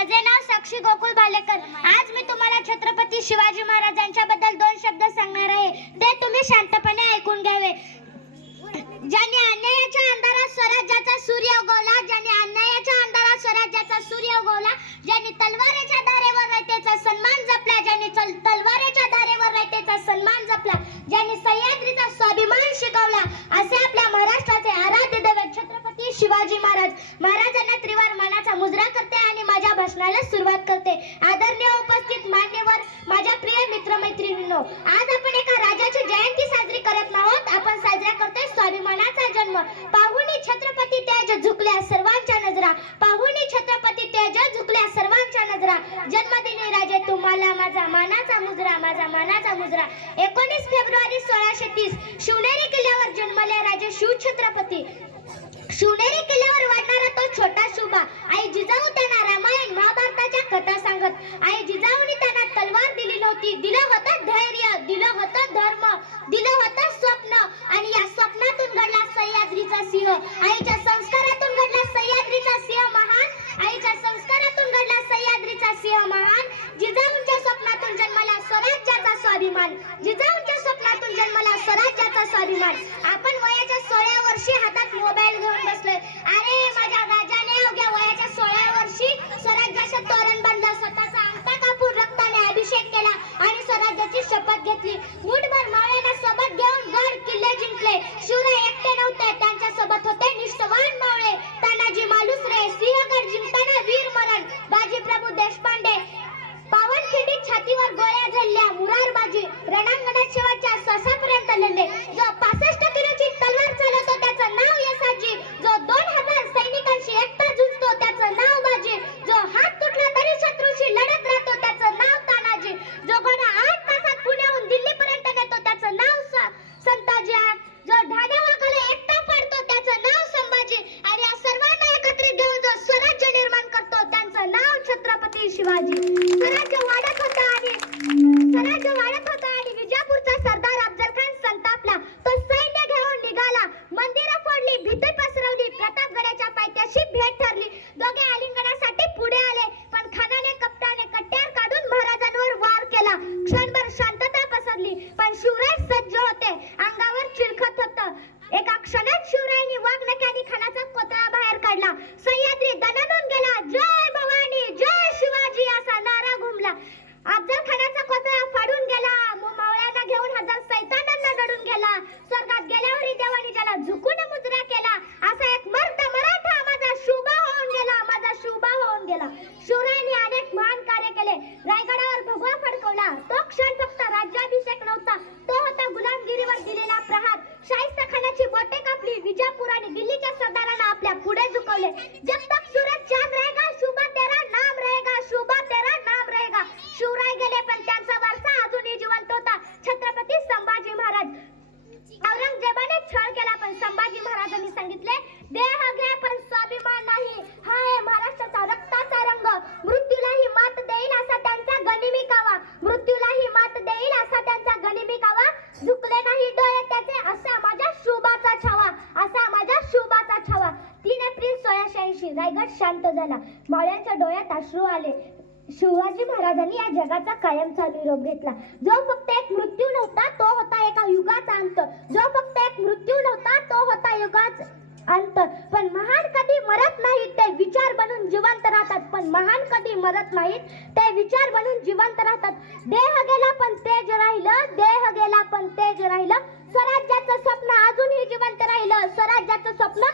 माझे नाव साक्षी गोकुळ भालेकर. आज मी तुम्हाला छत्रपती शिवाजी महाराजांच्याबद्दल 2 शब्द सांगणार आहे. ते तुम्ही शांतपणे ऐकून घ्यावे. ज्यांनी अन्यायाच्या अंधारात स्वराज्याचा सूर्य उगवला, ज्यांनी अन्यायाच्या अंधारात स्वराज्याचा सूर्य उगवला, ज्यांनी तलवारीच्या धारेवर रयतेचा सन्मान जपला, ज्यांनी तलवारीच्या धारेवर रयतेचा सन्मान जपला, ज्यांनी सह्याद्रीचा स्वाभिमान शिकवला, असे आपल्या महाराष्ट्राचे आराध्य दैवत छत्रपती शिवाजी महाराज. महाराजांना त्रिवार मानाचा मुजरा करते आणि माझ्या भाषणाला सुरुवात करते. आदरणीय उपस्थित मान्यवर, माझ्या प्रिय मित्रमैत्रिणींनो, आज आपण एका राजाची जयंती साजरी करत आहोत. आपण साजरा करतोय स्वाभिमानाचा जन्म. पाहुणी छत्रपती तेज झुकल्या सर्वांच्या नजरा, पाहुणी छत्रपती तेज झुकल्या सर्वांच्या नजरा. जन्मदिनी राजे तुम्हाला माझा मानाचा मुजरा, माझा मानाचा मुजरा. 19 फेब्रुवारी 1630 शिवनेरी किल्ल्यावर जन्मले राजे शिवछत्रपती. शिवनेरी किल्ल्यावर वाढणारा तो छोटा शुभा. आई जिजाऊ त्यांना रामायण महाभारताच्या कथा सांगत. आई जिजाऊनी त्यांना तलवार दिली नव्हती, दिलं होतं धैर्य, दिलं होतं धर्म, दिलं होतं स्वप्न, आणि या स्वप्नातून घडला सह्याद्रीचा सिंह. आईच्या संस्कारातून घडला सह्याद्रीचा सिंह महान, आईच्या संस्कारातून घडला सह्याद्रीचा सिंह महान. जिजाऊंच्या स्वप्नातून जन्मला स्वराज्याचा स्वाभिमान, जिजाऊंच्या स्वप्नातून जन्मला स्वराज्याचा स्वाभिमान. आपण वयाच्या 16व्या वर्षी हातात मोबाईल घेऊन बसलोय. अरे माझ्या राजाने अवघ्या वयाच्या 16व्या वर्षी स्वराज्याचं तोरण बांधलं, स्वतःचा अंगठा कापून रक्ताने अभिषेक केला आणि स्वराज्याची शपथ घेतली. मुठभर मावळ्यांना सोबत घेऊन गड किल्ले जिंकले. शिवराय एकटे नव्हते, त्यांच्या सोबत होते निष्ठावान मावळे. तानाजी मालुसरे, सिंहगड जिंकताना वीर मरण, बाजीप्रभू देशपांडे पावनखिंडीत छातीवर गोळ्या झेलल्या, मुरारबाजी रणांगणात शेवटच्या श्वासापर्यंत लढले. जो 65 किलोची तलवार चालवतो त्याचं नाव यसाजी, जो 2000 सैनिकांशी एकटा झुंजतो त्याचं नाव बाजी, जो हात तुटला तरी शत्रूशी लढत राहतो त्याचं नाव तानाजी, जो घोडा 8 तासात पुण्याहून दिल्लीपर्यंत नेतो त्याचं नाव संताजी, जो ढाण्या वाघाला एकटा पाडतो त्याचं नाव संभाजी, आणि या सर्वांना एकत्रित घेऊन जो स्वराज्य निर्माण करतो त्यांचं नाव छत्रपती शिवाजी. स्वराज्य वाढत होता आणि विजापूरचा सरदार अफजल खान संतापला. तो सैन्य घेऊन निघाला, मंदिरं फोडली, भीती पसरवली, प्रतापगडाच्या पायथ्याशी भेट ठरली. दोघे आलिंगनासाठी पुढे आले, पण खानाने कप्ताने कट्यार काढून महाराजांवर वार केला. क्षणभर शांतता पसरली, पण शिवराय सज्ज होते, अंगावर चिलखत होतं. एका क्षणात शिवरायांनी वाघनख्याने खानाचा कोतळा बाहेर काढला. सह्याद्री दणाणून गेला. जय भवानी, जय शिवाजी असा नारा घुमला. अफजल खानाचा कोतळा फाडून गेला. मावळ्यांना घेऊन 1000 सैतानांना लढून गेला. स्वर्गात गेल्यावरही देवानी ज्याला झुकून मुजरा केला, असा एक मर्द मराठा माझा शुभा होऊन गेला, माझा शुभा होऊन गेला. शिवरायांनी अनेक महान कार्य केले. रायगडावर भगवा फडकवला. तो क्षण फक्त राज्याभिषेक नव्हता, तो होता गुलामगिरीवर दिलेला प्रहार. शाहिस्ता खानाची बोटे कापली. विजापूर आणि दिल्लीच्या सरदारांना आपल्या पुढे झुकवले. जब तक सूरज चांद रहेगा शुभा तेरा नाम रहेगा, शुभा तेरा नाम रहेगा. शिवराय गेले, पण त्यांचा वारसा अजूनही जिवंत होता. छत्रपती संभाजी महाराज. औरंगजेबाने छळ केला, पण संभाजी महाराजांनी सांगितले, देह घे पण स्वाभिमान नाही. हा आहे महाराष्ट्राचा रक्ताचा रंग. मृत्यूलाही मात देईल असा त्यांचा गनिमी कावा, मृत्यूलाही मात देईल असा त्यांचा गनिमी कावा. झुकले नाही डोळे त्याचे, असा माझ्या शुभाचा छावा, असा माझ्या शुभाचा छावा. 3 एप्रिल 1680 रायगड शांत झाला. मावळ्यांच्या डोळ्यात अश्रू आले. शिवाजी महाराजांनी या जगाचा कायमचा निरोप घेतला. जो फक्त एक मृत्यू नव्हता, तो होता एका युगाचा अंत. जो फक्त एक मृत्यू नव्हता, तो होता युगाचा अंत. पण महान कधी मरत नाहीत, ते विचार बनून जिवंत राहतात. पण महान कधी मरत नाहीत, ते विचार बनून जिवंत राहतात. देह गेला पण तेज राहिलं, देह गेला पण तेज राहिलं. स्वराज्याचं स्वप्न अजूनही जिवंत राहिलं, स्वराज्याचं स्वप्न